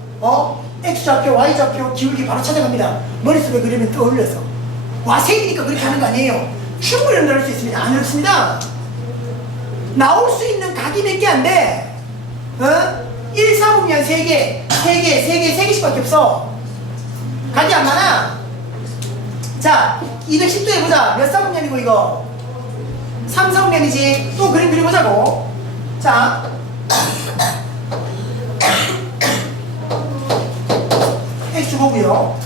X좌표, Y좌표 기울기 바로 찾아갑니다. 머릿속에 그리면 떠올려서. 와, 세이니까 그렇게 하는 거 아니에요. 충분히 넣을 수 있습니다. 안 어렵습니다. 나올 수 있는 각이 몇 개 안 돼. 1, 4분면 3개, 3개씩밖에 없어. 각이 안 많아. 자, 210도 해보자. 몇 사분면이고 이거? 3, 4분면이지. 또 그림 그려보자고. 자, X 주고고요.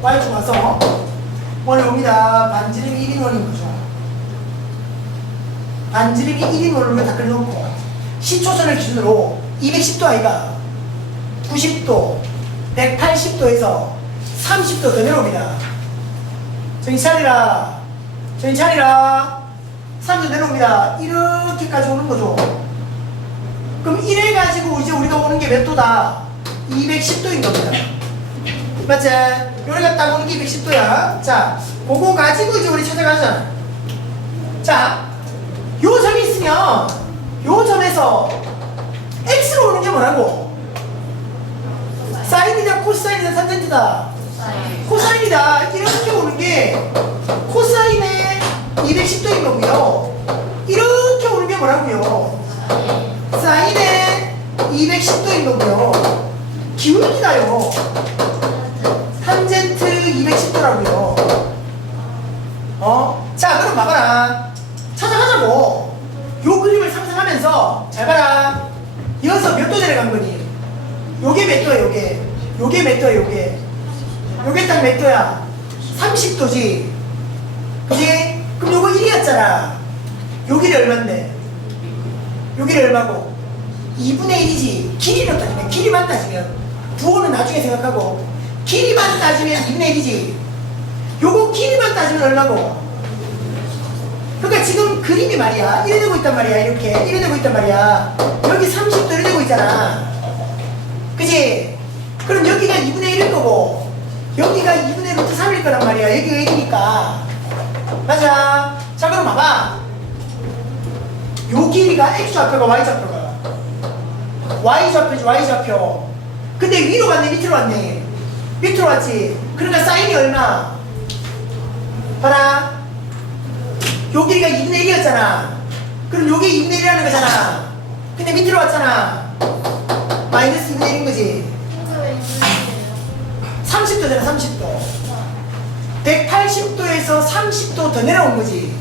Y 주고서 원래 옵니다. 반지름이 1인원인 거죠. 반지름이 1인원을 다 그려놓고 시초선을 기준으로 210도 아이가 90도, 180도에서 30도 더 내려옵니다. 정신 차리라. 정신 차리라. 30도 내려옵니다. 이렇게까지 오는 거죠. 그럼 이래 가지고 이제 우리가 오는 게 몇 도다? 210도인 겁니다. 맞지? 여기가 딱 오는 게 210도야. 자, 그거 가지고 이제 우리 찾아가잖아. 자, 요 점이 있으면 요 점에서 X로 오는 게 뭐라고? 사인이다, 코사인이다, 탄젠트다. 코사인이다. 이렇게 오는 게 코사인의 210도인 거고요. 이렇게 오는 게 뭐라고요? 사인의 210도인 거고요. 기울기가요. 탄젠트 210도라고요. 자, 그럼 봐봐라. 찾아가자고. 요 그림을 상상하면서 잘 봐라. 여기서 몇 도 내려간 거니? 요게 몇 도야, 요게? 요게 몇 도야, 요게? 요게 딱 몇 도야? 30도지. 그지? 그럼 요거 1이었잖아. 요길이 얼만데? 요길이 얼마고? 2분의 1이지. 길이로 따지면, 길이만 따지면. 부호는 나중에 생각하고. 길이만 따지면 2분의 1이지. 요거 길이만 따지면 얼마고? 그러니까 지금 그림이 말이야. 이래 되고 있단 말이야. 이렇게. 이래 되고 있단 말이야. 여기 30도 이래 되고 있잖아. 그지? 그럼 여기가 2분의 1일 거고, 여기가 2분의 루트 3일 거란 말이야. 여기가 1이니까. 맞아. 자, 그럼 봐봐. 요 길이가 X좌표가 Y좌표가. Y좌표지, Y좌표. 근데 위로 갔네, 밑으로 갔네. 밑으로 갔지. 그러니까 사인이 얼마? 봐라. 요 길이가 2분의 1이었잖아. 그럼 요게 2분의 1이라는 거잖아. 근데 밑으로 왔잖아. 마이너스 2분의 1인 거지. 30도잖아, 30도. 180도에서 30도 더 내려온 거지.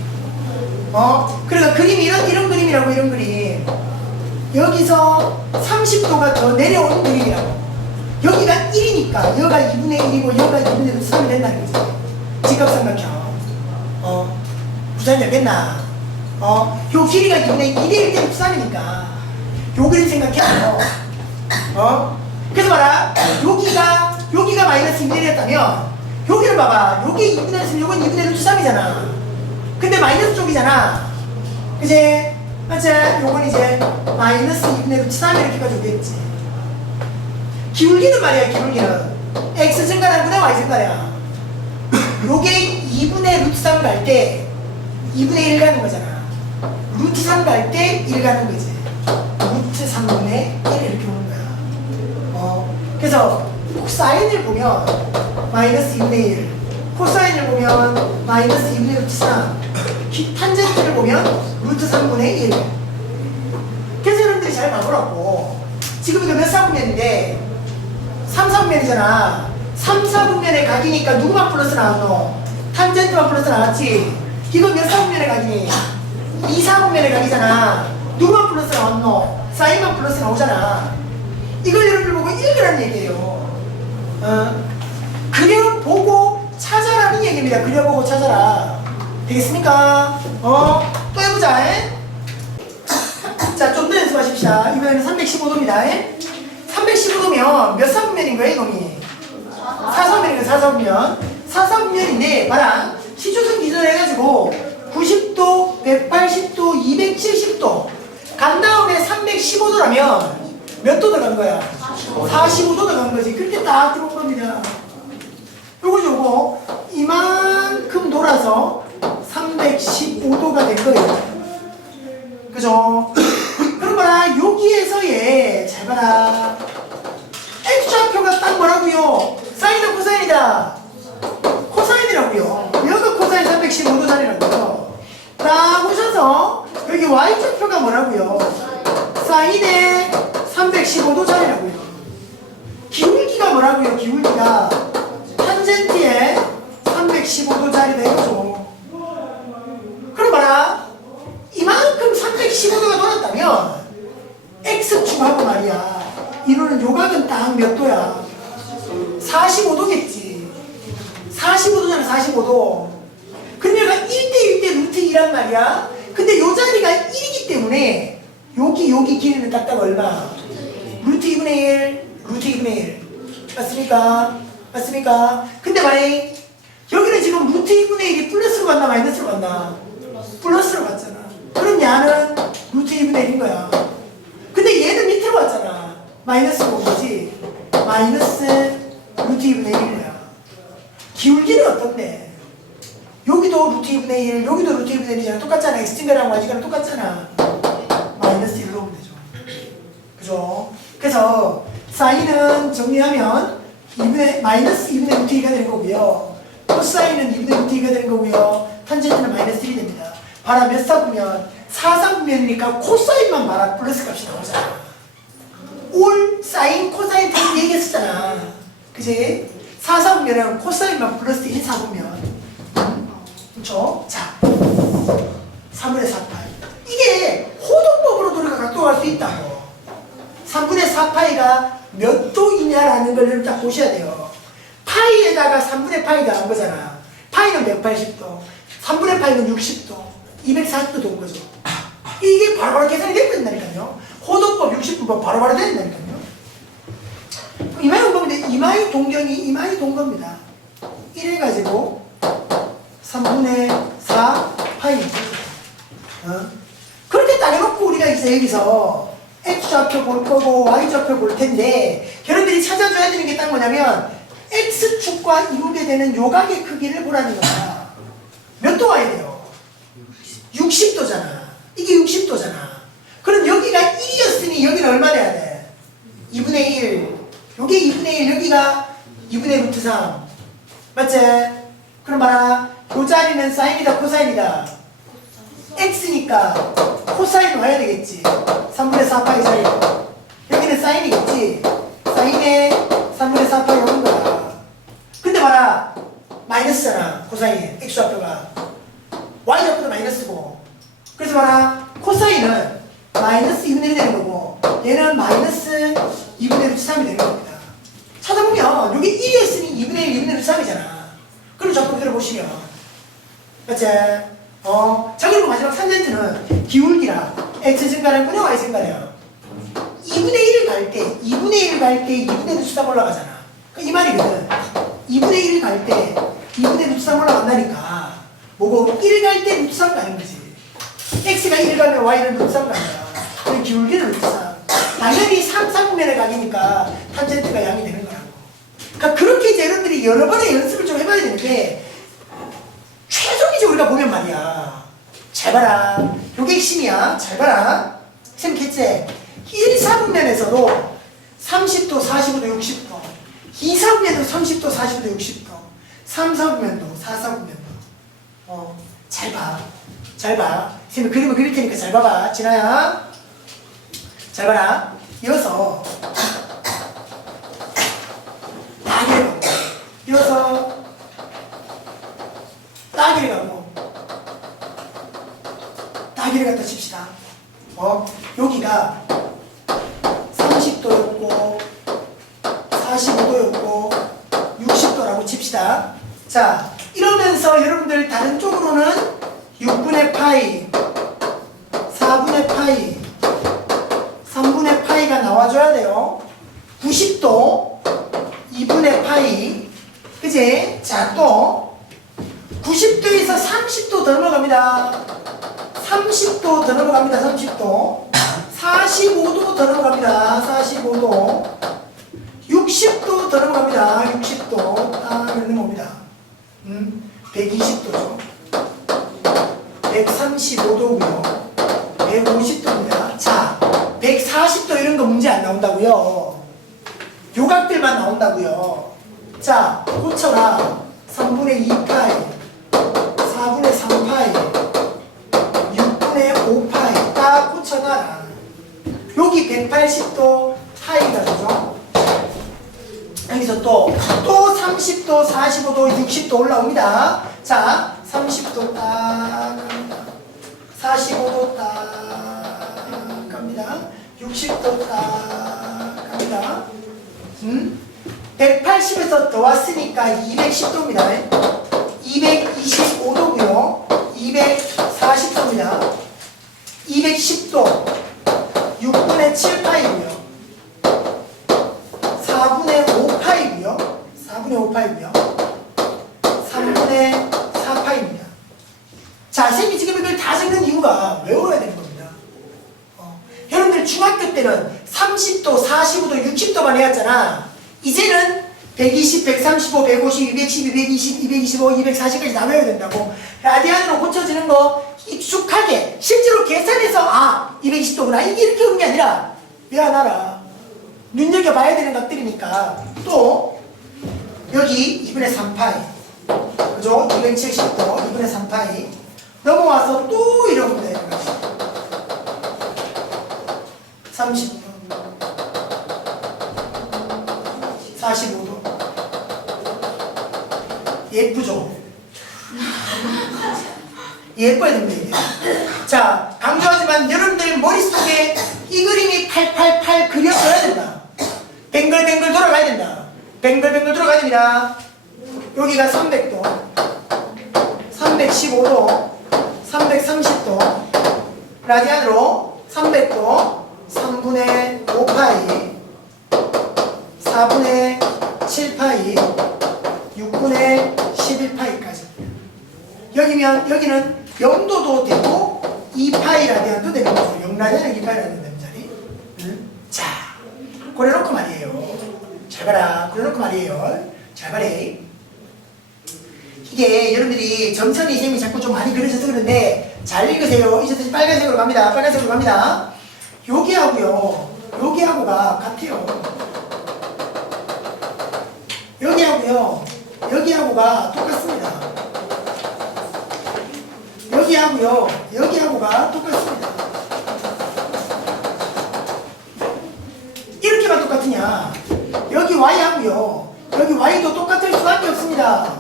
그러니까 그림이 이런 그림이라고, 이런 그림. 여기서 30도가 더 내려온 그림이라고. 여기가 1이니까, 여기가 2분의 1이고, 여기가 2분의 3이 된다는 거지. 직각삼각형. 부산이 되겠나? 요 길이가 2분의 1일 때 3이니까. 요 그림 생각해요. 그래서 봐라. 여기가 마이너스 2분의 1이었다면, 여기를 봐봐. 요게 2분의 1이었으면 요건 2분의 루트 3이잖아. 근데 마이너스 쪽이잖아. 그치? 맞지? 요건 이제 마이너스 2분의 루트 3 이렇게까지 오겠지. 기울기는 말이야, 기울기는. X 증가라는 거다, Y 증가야. 요게 2분의 루트 3 갈 때 2분의 1 가는 거잖아. 루트 3 갈 때 1 가는 거지. 루트 3분의 1 이렇게 오는 거야. 그래서 사인을 보면 마이너스 2분의 1, 코사인을 보면 마이너스 2분의 루트 3, 탄젠트를 보면 루트 3분의 1. 그래서 여러분들이 잘 봐보라고. 지금 이거 몇 사분면인데 3, 4분면이잖아. 3, 4분면의 각이니까 누구만 플러스 나왔노? 탄젠트만 플러스 나왔지. 이거 몇 사분면의 각이니? 2, 4분면의 각이잖아. 누구만 플러스 나왔노? 사인만 플러스 나오잖아. 이걸 여러분들 보고 읽으라는 얘기예요. 그려보고 찾아라는 얘기입니다. 그려보고 찾아라. 되겠습니까? 또 해보자. 자, 좀 더 연습하십시다. 이번에는 315도입니다. 315도면 몇 사분면인 거예요, 이놈이? 4사분면인 거예요, 4사분면. 4사분면인데, 봐라. 시초선 기준으로 해가지고 90도, 180도, 270도 간 다음에 315도라면 몇 도 들어간 거야? 45도가 간 거지. 그렇게 딱 들어온 겁니다. 요거 이만큼 돌아서 315도가 된 거예요. 그죠? 그럼 봐라, 여기에서의 잘 봐라, X좌표가 딱 뭐라고요? 사인이다 코사인이다? 코사인이라고요. 여기가 코사인 315도짜리라고요. 딱 오셔서 여기 Y좌표가 뭐라고요? 사인의 315도짜리라고요. 기울기가 뭐라고요? 기울기가 탄젠트의 315도짜리다 이거죠. 그럼 봐라, 이만큼 315도가 돌았다면 X축하고 말이야, 이거는 요각은 딱 몇 도야? 45도겠지. 45도잖아 45도. 그럼 얘가 1대1대 루트 2란 말이야. 근데 요 자리가 1이기 때문에 여기 길이는 딱딱 얼마? 루트 2분의 1, 루트 2분의 1. 맞습니까? 맞습니까? 근데 말해, 여기는 지금 루트 2분의 1이 플러스로 갔나 마이너스로 갔나? 플러스로 갔잖아. 그럼 얘는 루트 2분의 1인 거야. 근데 얘는 밑으로 갔잖아. 마이너스로 온 거지. 마이너스 루트 2분의 1이야. 기울기는 어떤데? 여기도 루트 2분의 1, 여기도 루트 2분의 1이잖아. 똑같잖아. X증가랑 Y증가랑 똑같잖아. 마이너스 1로 오면 되죠. 그죠? 그래서 사인은 정리하면 마이너스 2분의 루트 2가 되는 거고요. 코사인은 2분의 루트 2가 되는 거고요. 탄젠트는 마이너스 1이 됩니다. 봐라, 몇 사분면? 4사분면이니까 코사인만 봐라. 플러스 값이 나오잖아. 올 사인, 코사인 탄 얘기했었잖아. 그치? 4사분면은 코사인만 플러스 1사분면. 그렇죠? 자, 3분의 4파이. 이게 호도법으로도 우리가 각도할 수 있다고. 3분의 4파이가 몇 도이냐라는 걸 딱 보셔야 돼요. 파이에다가 3분의 파이 더한 거잖아. 파이는 180도, 3분의 파이는 60도, 240도 돈 거죠. 이게 바로바로 계산이 되고 있다니까요. 호도법 60분 바로바로 된다니까요. 이마이 동건인데, 이마이 동경이 이마이 동건입니다. 이래가지고 3분의 4 파이. 그렇게 따져놓고 우리가 이제 여기서 X좌표 볼 거고 Y좌표 볼 텐데, 여러분들이 찾아줘야 되는 게 딱 뭐냐면 X축과 이루게 되는 요각의 크기를 보라는 거야. 몇 도 와야 돼요? 60도잖아. 이게 60도잖아. 그럼 여기가 1이었으니 여기는 얼마 돼야 돼? 2분의 1. 요게 2분의 1, 여기가 2분의 루트 3. 맞지? 그럼 봐라, 요 자리는 사인이다 코사인이다? X니까 코사인 와야 되겠지. 3분의 4파이 자리. 여기는 사인이겠지. 사인에 3분의 4파이 오는 거야. 근데 봐라, 마이너스잖아. 코사인 X좌표가. Y좌표도 마이너스고. 그래서 봐라, 코사인은 마이너스 2분의 1이 되는 거고, 얘는 마이너스 2분의 루트 3이 되는 겁니다. 찾아보면 여기 1이었으니 2분의 1, 2분의 루트 3이잖아. 그럼 자꾸 그대로 보시면 맞지? 자, 그리고 마지막 탄젠트는 기울기라. X 증가량 분의 Y 증가량. 2분의 1을 갈 때 2분의 루트 3 올라가잖아. 이 말이거든. 2분의 1을 갈 때 2분의 루트 3 올라간다니까. 뭐고? 1을 갈 때 루트 3 가는 거지. X가 1을 가면 Y는 루트 3 가는 거야. 그럼 기울기는 루트 3. 당연히 3분면에 가기니까 탄젠트가 양이 되는 거라고. 그러니까 그렇게 이제 여러분들이 여러 번의 연습을 좀 해봐야 되는데, 최종이지 우리가 보면 말이야. 잘 봐라. 요게 핵심이야. 잘 봐라. 쌤 겠지? 1, 4분면에서도 30도, 45도, 60도. 2, 4분면도 30도, 40도, 60도. 3, 4분면도, 4, 4분면도. 잘 봐. 잘 봐. 쌤이 그림을 그릴 테니까 잘 봐봐. 진아야. 잘 봐라. 이어서 이어서 따기를 가고 따기를 갖다 칩시다. 여기가 30도였고 45도였고 60도라고 칩시다. 자, 이러면서 여러분들 다른 쪽으로는 6분의 파이, 4분의 파이, 3분의 파이가 나와줘야 돼요. 90도, 2분의 파이, 그치? 자, 또 90도에서 30도 더 넘어갑니다. 30도 더 넘어갑니다. 30도. 45도 더 넘어갑니다. 45도. 60도 더 넘어갑니다. 60도 딱 넘어옵니다. 120도죠. 135도고요. 150도입니다. 자, 140도 이런 거 문제 안 나온다고요. 요각들만 나온다고요. 자, 고쳐라. 3분의 2파이, 4분의 3파이, 6분의 5파이 딱 고쳐놔라. 여기 180도 파이가 되죠. 여기서 또 30도, 45도, 60도 올라옵니다. 자, 30도 딱 갑니다. 45도 딱 갑니다. 60도 딱 갑니다. 180에서 더 왔으니까 210도입니다. 225도고요. 240도입니다. 210도 6분의 7파이고요. 4분의 5파이고요. 4분의 5파이고요. 3분의 4파입니다. 자, 쌤이 지금 이걸 다 적는 이유가 외워야 되는 겁니다. 여러분들 중학교 때는 30도, 45도, 60도만 외웠잖아. 이제는 120, 135, 150, 210, 220, 225, 240까지 다 외워야 된다고. 라디안으로 고쳐지는 거 익숙하게 실제로 계산해서 220도구나 이렇게 오는 게 아니라 외워놔라. 눈여겨봐야 되는 것들이니까. 또 여기 2분의 3파이 그죠? 270도 2분의 3파이 넘어와서 또 이러면 돼요. 30도 45도 예쁘죠? 예뻐야 됩니다. 이게. 자, 강조하지만 여러분들 머릿속에 이 그림이 888 그려져야 된다. 뱅글뱅글 돌아가야 된다. 뱅글뱅글 돌아가야 됩니다. 여기가 300도 315도 330도 라디안으로 300도 3분의 5파이 4분의 7파이 6분의 11파이까지 여기는 0도도 되고 2파이 라디안도 되는 거죠. 0라디안 2파이 라디안 되는 자리. 자, 그래놓고 말이에요. 잘 봐라. 그래놓고 말이에요. 잘 봐라. 이게 여러분들이 점선이 쌤이 자꾸 좀 많이 그려져서 그런데 잘 읽으세요. 이제 다시 빨간색으로 갑니다. 빨간색으로 갑니다. 여기하고요. 여기하고가 같아요. 여기하고요. 여기하고가 똑같습니다. 여기하고요. 여기하고가 똑같습니다. 이렇게만 똑같으냐? 여기 y하고요. 여기 y도 똑같을 수밖에 없습니다.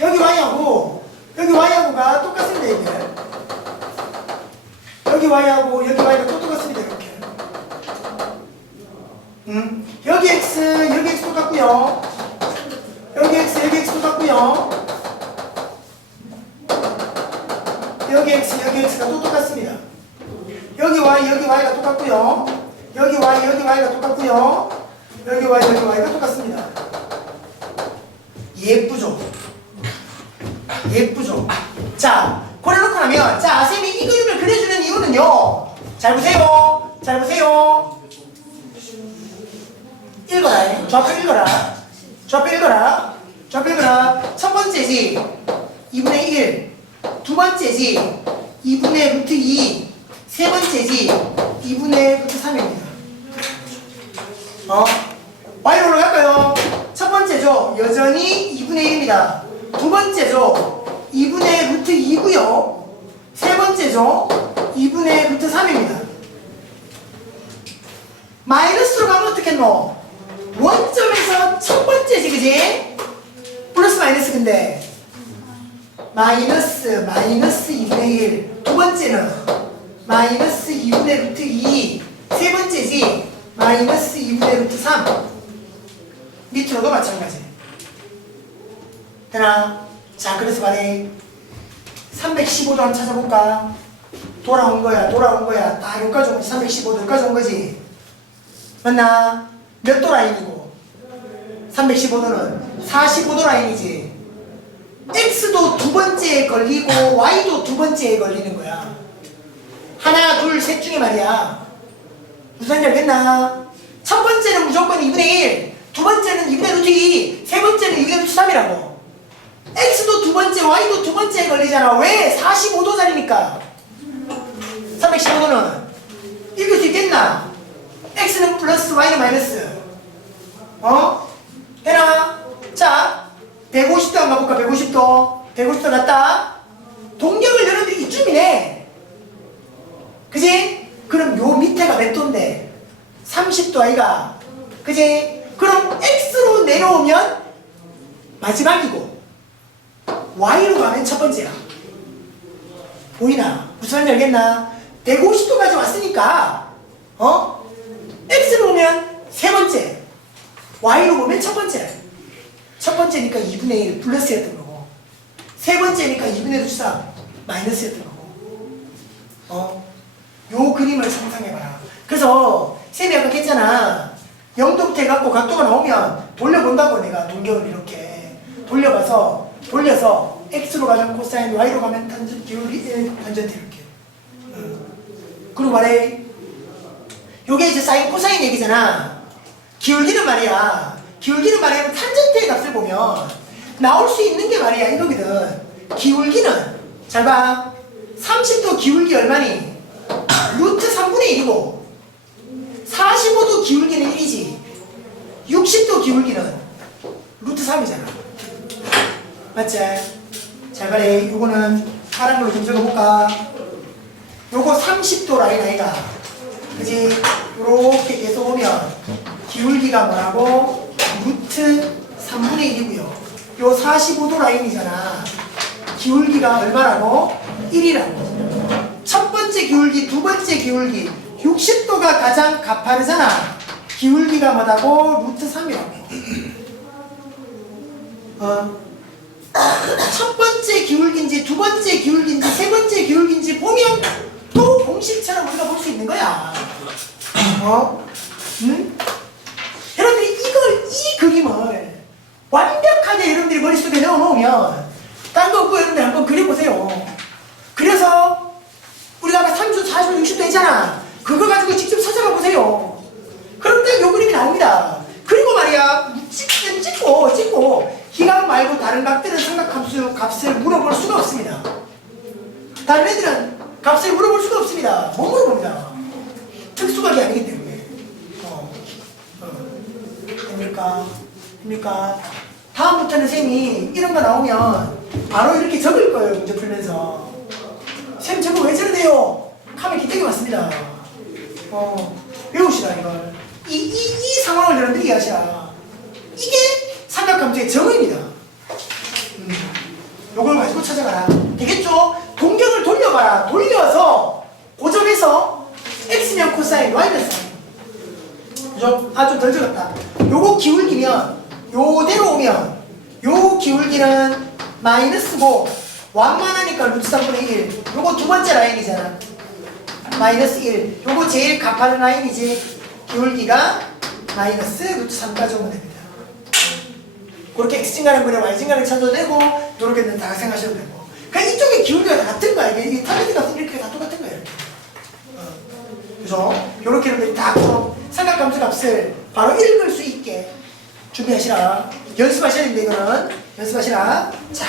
여기 y하고가 똑같습니다. 이게. 여기 y하고 여기 y가 또 똑같습니다. 이렇게. 여기 x 똑같고요. 여기 x 똑같고요. 여기 x가 또 똑같습니다. 여기 y가 똑같고요. 여기 y가 똑같고요. 여기 y가 똑같습니다. 예쁘죠? 예쁘죠? 자, 그래놓고 나면 자, 쌤이 이 그림을 그려주는 이유는요. 잘 보세요. 잘 보세요. 읽어라. 좌표 읽어라. 좌표 읽어라. 좌표 읽어라. 첫 번째지 2분의 1. 두 번째지 2분의 루트 2. 세 번째지 2분의 루트 3입니다. y로 올라갈까요? 첫 번째죠. 여전히 2분의 1입니다. 두 번째죠. 2분의 루트 2고요. 세 번째죠. 2분의 루트 3입니다. 마이너스로 가면 어떻겠노? 원점에서 첫 번째지, 그지? 플러스 마이너스 근데 마이너스 2분의 1. 두 번째는 마이너스 2분의 루트 2. 세 번째지 마이너스 2분의 루트 3. 밑으로도 마찬가지. 되나? 자, 그래서 말해 315도 한번 찾아볼까? 돌아온 거야. 딱 여기까지 온 거지. 315도 여기까지 온 거지. 맞나? 몇 도 라인이고? 315도는 45도 라인이지. x도 두 번째에 걸리고 y도 두 번째에 걸리는 거야. 하나, 둘, 셋 중에 말이야. 무슨 말인지 알겠나? 첫 번째는 무조건 2분의 1, 두 번째는 2분의 루트 2, 세 번째는 2분의 루트 3이라고. x도 두 번째, y도 두 번째에 걸리잖아. 왜? 45도짜리니까. 315도는 읽을 수 있겠나? x는 플러스, y는 마이너스. 해나? 자, 150도 한번 가볼까? 150도. 150도 갔다. 동력을 여러분들이 이쯤이네. 그지? 그럼 요 밑에가 몇 도인데? 30도 아이가. 그지? 그럼 x로 내려오면 마지막이고 y로 가면 첫 번째야. 보이나? 무슨 말인지 알겠나? 150도까지 왔으니까 x로 오면 세 번째, y로 보면 첫 번째. 첫 번째니까 2분의 1 플러스였던 거고, 세 번째니까 2분의 루트 3 마이너스였던 거고. 요 그림을 상상해봐라. 그래서 쌤이 아까 했잖아. 0도부터 해갖고 각도가 나오면 돌려본다고. 내가 동경을 이렇게 돌려봐서 돌려서 x로 가면 코사인, y로 가면 탄젠트, 기울기 1, 탄젠트 이렇게. 그리고 말해, 요게 이제 사인 코사인 얘기잖아. 기울기는 말이야. 기울기는 말이야. 탄젠트의 값을 보면 나올 수 있는 게 말이야 이거거든. 기울기는 잘 봐. 30도 기울기 얼마니? 루트 3분의 1이고 45도 기울기는 1이지. 60도 기울기는 루트 3이잖아. 맞지? 잘 봐래. 요거는 파란 걸로 좀 적어볼까? 요거 30도 라인 아이가. 그지? 요렇게 계속 오면 기울기가 뭐라고? 루트 3분의 1이고요. 요 45도 라인이잖아. 기울기가 얼마라고? 1이라고. 첫 번째 기울기, 두 번째 기울기 60도가 가장 가파르잖아. 기울기가 뭐라고? 루트 3이라고. 첫 번째 기울기인지 두 번째 기울기인지 세 번째 기울기인지 보면 또 공식처럼 우리가 볼 수 있는 거야. 응? 여러분들이 이 그림을 완벽하게 여러분들이 머릿속에 넣어놓으면 딴 거 없고 여러분들 한번 그려보세요. 그래서 우리가 아까 30도, 40도, 60도 했잖아. 그거 가지고 직접 찾아봐 보세요. 그럼 딱 요 그림이 나옵니다. 그리고 말이야, 찍고 기각 말고 다른 각들은 삼각함수 값을 물어볼 수가 없습니다. 다른 애들은 값을 물어볼 수가 없습니다. 못 물어봅니다. 특수각이 아니기 때문에. 됩니까? 다음부터는 쌤이 이런 거 나오면 바로 이렇게 적을 거예요. 문제 풀면서. 쌤 저거 왜 저러대요? 하면 기특이 왔습니다. 외우시라 이걸. 이 상황을 여러분들이 이해하시라. 이게 삼각함수의 정의입니다. 요걸 가지고 찾아가라. 되겠죠? 동경을 돌려봐라. 돌려서 고정해서 x면 코사인, y면 사인. 그죠? 좀 덜 적었다. 요거 기울기면 요대로 오면 요 기울기는 마이너스고 완만하니까 루트 3분의 1. 요거 두 번째 라인이잖아. 마이너스 1. 요거 제일 가파른 라인이지. 기울기가 마이너스 루트 3까지 오면 됩니다. 그렇게 x진간을 그려 y진간을 찾아도 되고 요렇게는 다 생각하셔도 되고. 그러니까 이쪽에 기울기가 다 같은 거야. 이게 타겟 값은 이렇게 다 똑같은 거야. 이렇게. 그래서 요렇게 여러분들이 다 삼각함수 값을 바로 읽을 수 있게 준비하시라. 연습하셔야 됩니다. 이거는 연습하시라. 자.